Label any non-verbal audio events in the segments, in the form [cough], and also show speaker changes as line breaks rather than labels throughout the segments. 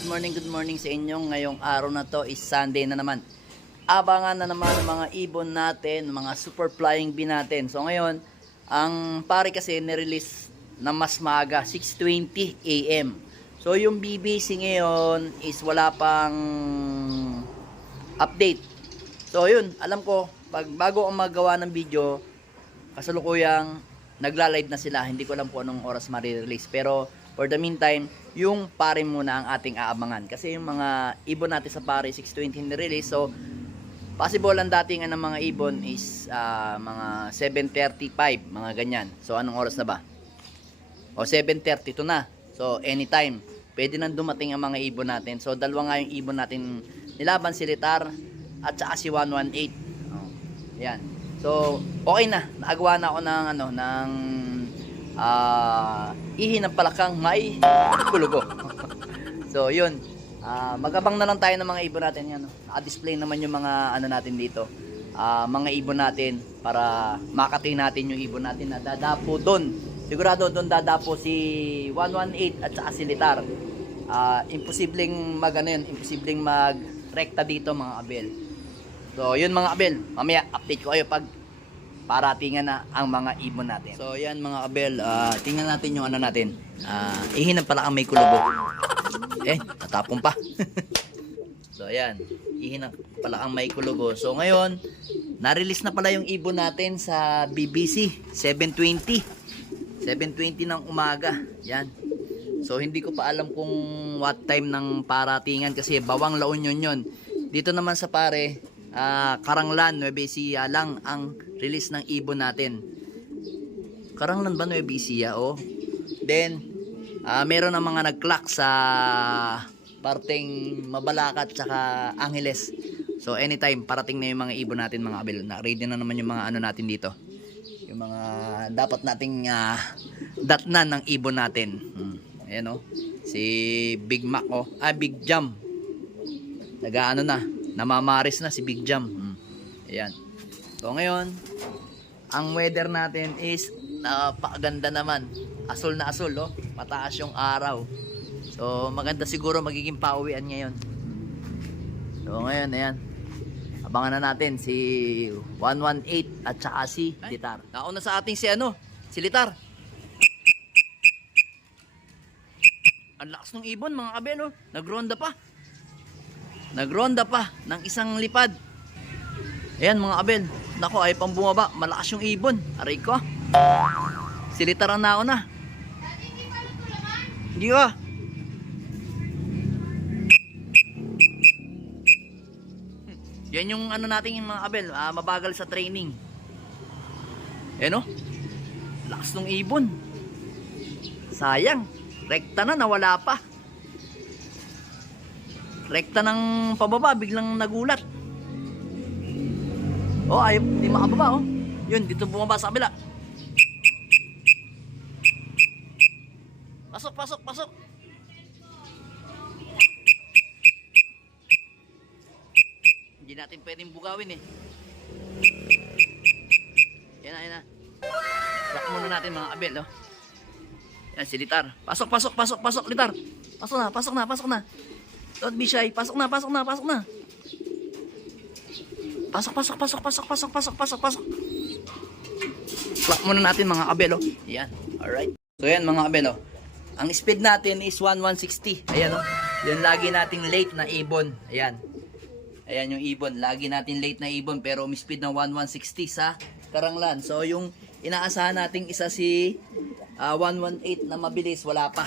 good morning, good morning sa inyo. Ngayong araw na to is Sunday na naman. Abangan na naman ng mga ibon natin, mga super flying bee natin. So ngayon, ang pare kasi nirelease na mas maaga, 6.20 a.m. So yung BBC ngayon is wala pang update. So yun, alam ko, pag bago ang magawa ng video, kasalukuyang nagla-live na sila. Hindi ko alam kung anong oras ma-release. Pero for the meantime, yung pare muna ang ating aabangan. Kasi yung mga ibon natin sa pare, 620 ni-release. So, possible ang dating ng mga ibon is ah, mga 7.35, mga ganyan. So, anong oras na ba? O 7.30 to na. So, anytime. Pwede nang dumating ang mga ibon natin. So, dalawa nga yung ibon natin nilaban, si Litar at saka si 118. Oh, yan. So, okay na. Nakagawa na ako ng ano, ng ah ihi ng palakang may kulugo. [laughs] so, yun. Ah, magabang na lang tayo ng mga ibon natin yan. Naka-display naman yung mga ano natin dito. Ah, mga ibon natin para makating natin yung ibon natin na dadapo doon. Sigurado doon dadapo si 118 at saka si Litar. Ah, imposibleng mag ano yun, imposibleng mag rekta dito mga abel. So, yun mga abel. Mamaya update ko kayo pag paratingan na ang mga ibon natin. So, yan mga abel, ah, tingnan natin yung ano natin. Ah, ihinan pala ang may kulubo. [laughs] Eh, natapon pa. [laughs] so, ayan. Ihinan pala ang may kulugo. So, ngayon, na-release na pala yung ibon natin sa BBC 720. 720 ng umaga. Yan. So, hindi ko pa alam kung what time ng paratingan kasi bawang La Union yun. Dito naman sa pare, ah, Karanglan, Nueva Ecija lang ang release ng ibon natin. Karanglan ba Nueva Ecija? Oh. Then, ah, meron ng mga nag-clock sa parteng Mabalacat tsaka Angeles. So, anytime, parating na yung mga ibon natin mga abel. Na ready na naman yung mga ano natin dito. Yung mga dapat nating uh, datnan ng ibon natin. Hmm. Ayan oh. Si Big Mac oh. Ah, Big Jam. Nagaano na. Namamaris na si Big Jam. Hmm. Ayan. So ngayon, ang weather natin is napakaganda naman. Asol na asol, oh. Mataas yung araw. So maganda siguro magiging pauwian ngayon. So ngayon, ayan. Abangan na natin si 118 at saka si Litar. Nauna sa ating si ano? Si Litar. Ang lakas ng ibon mga kabel oh. Nagronda pa. Nagronda pa ng isang lipad. Ayan mga kabel. Nako ay pang bumaba. Malakas yung ibon. Aray ko. Si Litar ang nauna. Hindi ba? Yan yung ano natin yung mga kabel. ah, mabagal sa training. Ayan oh. Lakas ng ibon. Sayang. Rekta na, nawala pa. Rekta ng pababa, biglang nagulat. Oh, ayaw, di makababa, oh. Yun, dito bumaba sa kabila. Pasok, pasok, pasok. Hindi natin pwedeng bugawin, eh. Yan na, yan na. Lock muna natin mga kabel, oh. Yan si Litar. Pasok, pasok, pasok, pasok, Litar. Pasok na, pasok na, pasok na. Don't be shy. Pasok na, pasok na, pasok na. Pasok, pasok, pasok, pasok, pasok, pasok, pasok, pasok. Clock muna natin mga kabelo. Yan. Alright. So yan mga kabelo. Ang speed natin is 1160. Ayan o. Yan lagi nating late na ibon. Ayan. Ayan yung ibon. Lagi natin late na ibon pero may speed ng 1160 sa Karanglan. So yung inaasahan nating isa si ah, 118 na mabilis. Wala pa.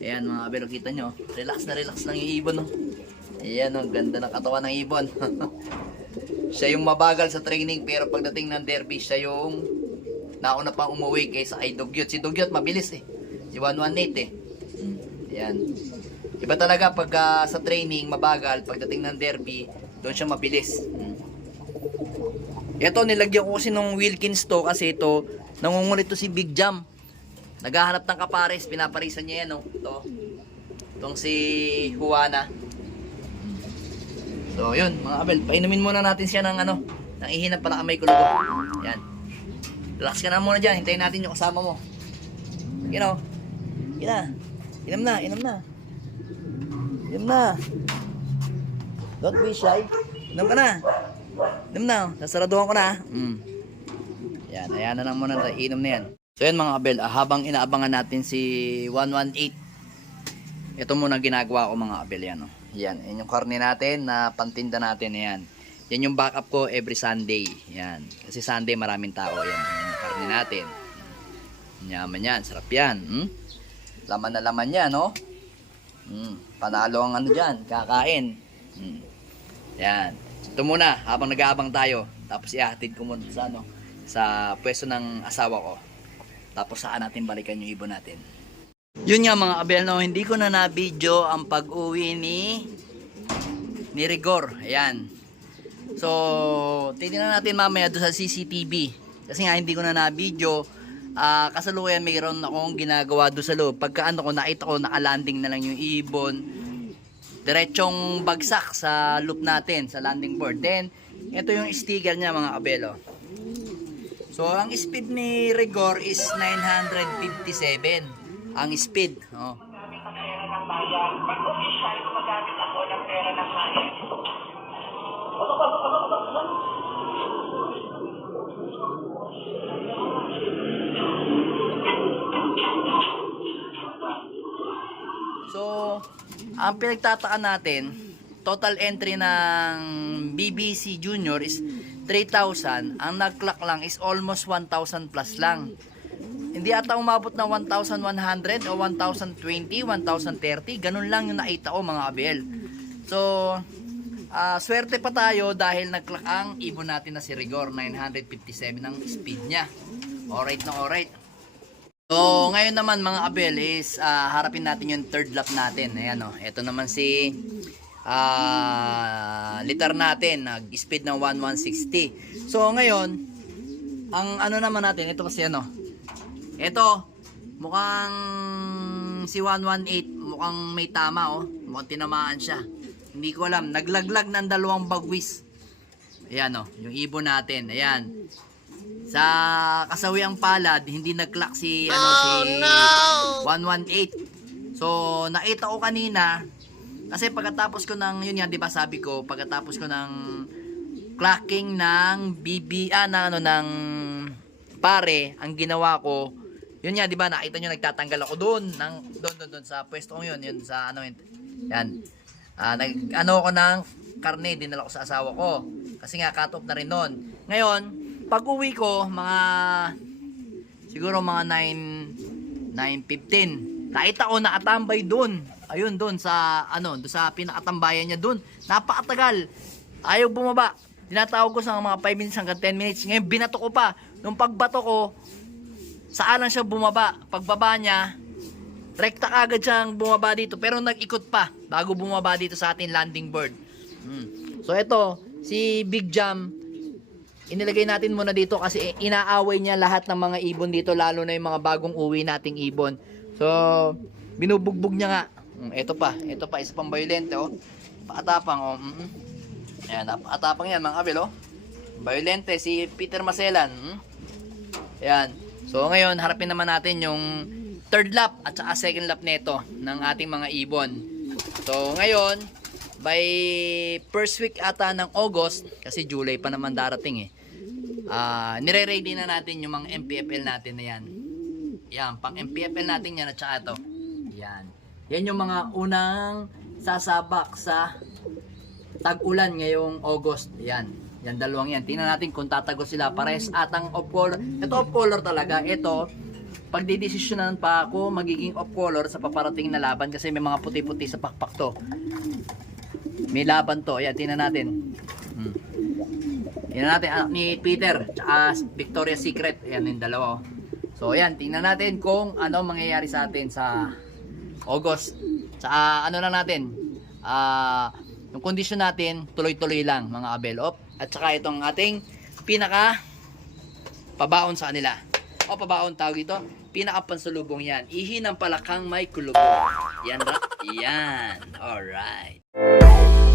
Ayan mga kabelo. Kita nyo. Relax na relax lang yung ibon. No? Ayan o. Ganda ng katawan ng ibon. [laughs] siya yung mabagal sa training pero pagdating ng derby siya yung nauna pang umuwi kaysa kay Dugyot. Si Dugyot mabilis eh. Si 118 eh. Ayan. Iba talaga pag ah, sa training mabagal, pagdating ng derby, doon siya mabilis. Ito nilagyan ko kasi nung Wilkins to kasi ito nangungulit to si Big Jam. Naghahanap ng kapares, pinaparisan niya yan oh. Ito. Itong si Juana. So, yun, mga abel, painumin muna natin siya ng ano, ng ihinap pala kamay kulugo. Yan. Relax ka na muna dyan, hintayin natin yung kasama mo. You know, ina, inom na, inom na. Inom na. Don't be shy. Inom ka na. Inom na. Sasaraduhan ko na. Mm. Yan, ayan na lang muna na inom na yan. So yan mga kabel, ah, habang inaabangan natin si 118, ito muna ginagawa ko mga kabel yan. Oh. Yan, yan yung karne natin na pantinda natin. Yan. Yan yung backup ko every Sunday. Yan. Kasi Sunday maraming tao. Yan, yan yung karne natin. Yaman yan, sarap yan. Hmm? Laman na laman yan, no? Hmm. Panalo ang ano dyan, kakain. Hmm. Yan. Ito muna, habang nag-aabang tayo. Tapos ihatid ko muna sa ano, sa pwesto ng asawa ko. Tapos saan natin balikan yung ibon natin. Yun nga mga kabel, no, hindi ko na na-video ang pag-uwi ni ni Rigor. Ayan. So, titingnan natin mamaya doon sa CCTV. Kasi nga hindi ko na na-video. Ah, kasalukuyan mayroon akong ginagawa doon sa loob. Pagka ano ko, nakita ko naka-landing na lang yung ibon. Diretsong bagsak sa loop natin, sa landing board. Then, ito yung sticker niya mga kabelo. So, ang speed ni Rigor is 957. Ang speed. Oh. So, ang pinagtataka natin, total entry ng BBC Junior is 3,000. Ang nag-clock lang is almost 1,000 plus lang. Hindi ata umabot ng 1,100 o 1,020, 1,030. Ganun lang yung nakita ko mga abel. So, ah, swerte pa tayo dahil nag-clock ang ibon natin na si Rigor. 957 ang speed niya. Alright na alright. So, ngayon naman mga abel is ah, harapin natin yung third lap natin. Ayan o. Ito naman si ah litar natin. Nag-speed ng 1160. So, ngayon, ang ano naman natin, ito kasi ano. Ito, mukhang si 118, mukhang may tama oh. Mukhang tinamaan siya. Hindi ko alam. Naglaglag ng dalawang bagwis. Ayan oh, yung ibon natin. Ayan. Sa kasawiang palad, hindi nag-clock si ano si 118. So, nakita ko kanina kasi pagkatapos ko ng yun yan, 'di ba sabi ko, pagkatapos ko ng clocking ng BB ah, na ano ng pare, ang ginawa ko, yun nga, 'di ba? Nakita niyo nagtatanggal ako doon ng doon doon doon sa pwesto ko yun, yun sa ano yun. Yan. Ah, nag ano ko ng karne dinala ko sa asawa ko. Kasi nga cut off na rin noon. Ngayon, pag uwi ko, mga siguro mga 9 9:15. Nakita ko nakatambay doon. Ayun doon sa ano, doon sa pinakatambayan niya doon. Napakatagal. Ayaw bumaba. Tinatawag ko sa mga 5 minutes hanggang 10 minutes. Ngayon binato ko pa. Nung pagbato ko, saan lang siya bumaba. Pagbaba niya, rekta agad siyang bumaba dito. Pero nag-ikot pa bago bumaba dito sa ating landing board. Hmm. So ito, si Big Jam, inilagay natin muna dito kasi inaaway niya lahat ng mga ibon dito lalo na yung mga bagong uwi nating ibon. So, binubugbog niya nga. Mm, ito pa, ito pa isa pang violente oh. Paatapang oh. Mm Ayan, napakatapang yan mga kabel oh. Violente si Peter Maselan. Mm. Ayan. So ngayon, harapin naman natin yung third lap at saka second lap nito ng ating mga ibon. So ngayon, by first week ata ng August, kasi July pa naman darating eh. Ah, nire-ready na natin yung mga MPFL natin na yan. Yan, pang MPFL natin yan at saka ito. Yan. Yan yung mga unang sasabak sa tag-ulan ngayong August. Yan. Yan dalawang yan. Tingnan natin kung tatago sila. Pares atang off color. Ito off color talaga. Ito, pagdidesisyonan pa ako magiging off color sa paparating na laban kasi may mga puti-puti sa pakpak to. May laban to. Ayan, tingnan natin. Hmm. Tingnan natin anak ni Peter tsaka Victoria's Secret. Ayan yung dalawa. oh. So ayan, tingnan natin kung ano mangyayari sa atin sa August. Sa ano lang natin. Ah, yung kondisyon natin tuloy-tuloy lang mga abel. Op. At saka itong ating pinaka pabaon sa kanila. O pabaon tawag ito. Pinaka pansulubong yan. Ihi ng palakang may kulubong. Yan ra. Yan. Alright.